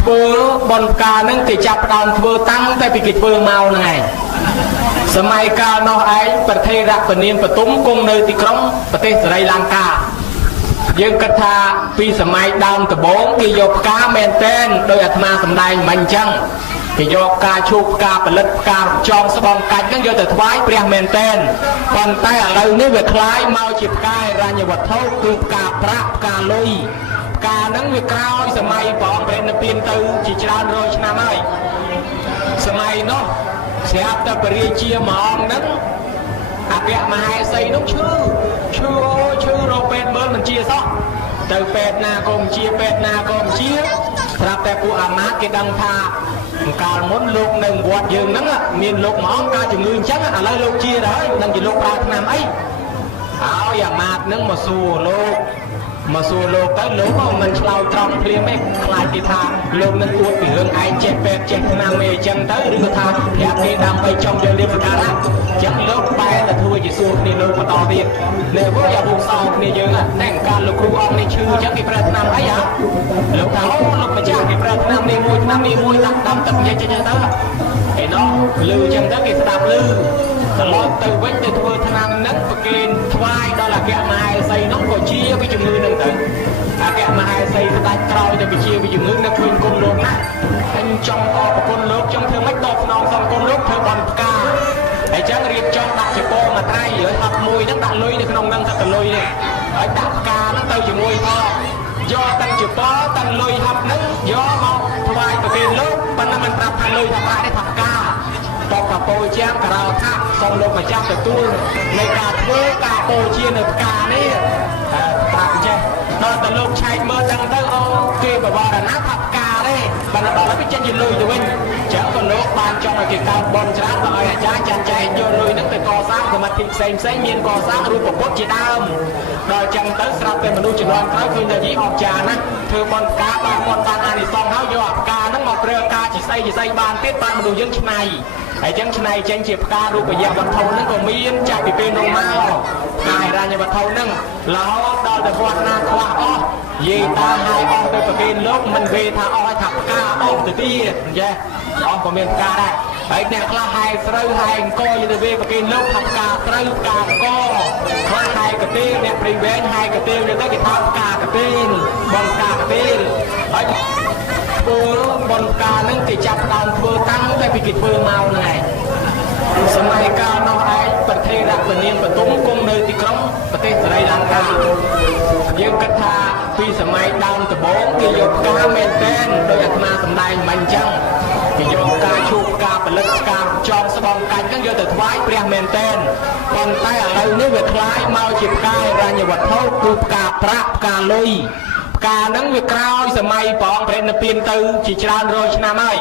ធ្វើបនផ្កានឹងគេចាប់ផ្ដើមធ្វើតាំងតែពីគេធ្វើមកហ្នឹងឯងសម័យកាលនោះឯងប្រទេសរពនាមបទុមគង់នៅទីក្រុងប្រទេសស្រីលង្កាយើងគិតថាពីសម័យដើមដំបូងគេយកផ្កាមែនតែនដោយអាត្មាសម្ដែងមិញអញ្ចឹងគេយកផ្កាឈូកផ្កាផលិតផ្កាចងស្បង់កាច់ហ្នឹងយកទៅថ្វាយព្រះមែនតែនប៉ុន្តែឥឡូវនេះវាคล้ายមកជាផ្កាហិរញ្ញវត្ថុគឺផ្កាប្រាក់ផ្កាលុយផ្កាហ្នឹងវាក្រោយសម័យព្រះអង្គព្រះនិព្វានទៅជាច្រើនរយឆ្នាំហើយសម័យនោះស្រាប់តែពរាជាមួយអង្គហ្នឹងអគ្គមហេសីនោះឈឺរកពេទ្យមើលមិនជាសោះទៅពេទ្យណាក៏មិនជាពេទ្យណាក៏មិនជាស្រាប់តែពួកអាមាត្យគេដឹងថាកាលមុនលោកនៅវត្តយើងហ្នឹងមានលោកមួយអង្គកើតជំងឺអញ្ចឹងឥឡូវលោកជាហើយនឹងជាលោកប្រើថ្នាំអីហើយអាមាត្យហ្នឹងមកសួរលោកទៅលោកក៏មិនឆ្លើយត្រង់ភ្លាមទេខ្លាចគេថាលោកនឹងអួតពីរឿងឯងចេះពេទ្យចេះថ្នាំអីអញ្ចឹងទៅឬក៏ថាប្រាប់គេដើម្បីចង់យកលៀបសក្ការៈអញ្ចឹងលោកបែរទៅធ្វើជាសួរគ្នាលោកបន្តទៀតលើពួកយ៉ាវងសោគ្នាយើងតែកាលលោកគ្រូអង្គនេះឈឺអញ្ចឹងគេប្រើថ្នាំអីហ៎លោកថាអូលោកម្ចាស់គេប្រើថ្នាំនេះមួយដាក់ដាំទឹកញ៉េចទៅឯនោះលឺអញ្ចឹងទៅគេស្ដាប់លឺត្រឡប់ទៅវិញទៅធ្វើថ្នាំហ្នឹងប្រគេនថ្វាយដល់អគ្គមហេសីនោះក៏ជាពីជំងឺហ្នឹងទៅអគ្គមហេសីស្ដាច់ក្រោយទៅពីជាពីជំងឺនឹកឃើញគុំលោកណាអញចង់អរគុណលោកចង់ធ្វើម៉េចតបស្នងសងគុណលោកធ្វើបន់ផ្កាហើយចឹងរៀបចំដាក់ជាពរមួយត្រៃហើយអត់មួយហ្នឹងដាក់លុយនៅក្នុងហ្នឹងថាតលុយនេះហើយដាក់ផ្កាហ្នឹងទៅជាមួយផងយកទាំងជាពរទាំងលុយហាប់ហ្នឹងយកមកថ្វាយប្រគេនលោកប៉ុន្តែមិនប្រាប់ថាលុយថាប្រាក់ទេថាផ្កាតបកពោជាងការោថាសូមលោកម្ចាស់ទទួលនៃការធ្វើការពោជានៅផ្កានេះប្រាប់ចេះដល់តែលោកឆែកមើលដឹងទៅអូគេបវរណាថាផ្កាទេបើដល់ទៅចេញជាលុយទៅវិញចឹងក៏លោកបានចង់ឲ្យគេកើតបនច្រើនទៅឲ្យអាចារ្យចាត់ចែងយកលុយហ្នឹងទៅកសាងសមាធិផ្សេងមានកសាងរូបពុទ្ធជាដើមដល់ចឹងទៅស្រាប់តែមនុស្សជំនាន់ក្រោយឃើញថាយីអស្ចារ្យណាស់ធ្វើបនផ្កាបានបនបានអានិសង្សហើយយកអាផ្កាហ្នឹងមកប្រើការជាស្អីបានទៀតបានមនុស្សយើងឆ្នៃហើយចឹងឆ្នៃចេញជាផ្ការូបយៈវត្ថុហ្នឹងក៏មានចាស់ពីពេលនោះមកផ្កាហិរញ្ញវត្ថុហ្នឹងរហូតដល់ទៅវត្តណាខ្លះអស់យាយតាហើយអស់ទៅប្រគេនលោកមិនវេថាអស់ឲ្យថាផ្កាអស់ទៅទៀតចេះអស់ក៏មានផ្កាដែរហើយអ្នកខ្លះហែស្រូវហែអង្គយកទៅវេប្រគេនលោកថាផ្កាស្រូវផ្កាអង្គខ្លះហែកទេអ្នកព្រៃវែងហែកទេទៅគេថាផ្កាកទេបងផ្កាកទេហើយពលបនផ្កានឹងគេចាប់ផ្ដើមធ្វើតាំងតែពីគេធ្វើមកហ្នឹងឯងសម័យកាលនោះឯងប្រទេសរពនាមបទុមគង់នៅទីក្រុងប្រទេសស្រីលង្កាយើងគិតថាពីសម័យដើមដំបូងគេយកផ្កាមែនតែនដោយអាត្មាសម្ដែងមិញអញ្ចឹងគេយកផ្កាឈូកផ្កាផលិតផ្កាចងស្បង់កាច់ហ្នឹងយកទៅថ្វាយព្រះមែនតែនប៉ុន្តែឥឡូវនេះវាคล้ายមកជាផ្កាហិរញ្ញវត្ថុគឺផ្កាប្រាក់ផ្កាលុយផ្កាហ្នឹងវាក្រោយសម័យព្រះអង្គព្រះនិព្វានទៅជាច្រើនរយឆ្នាំហើយ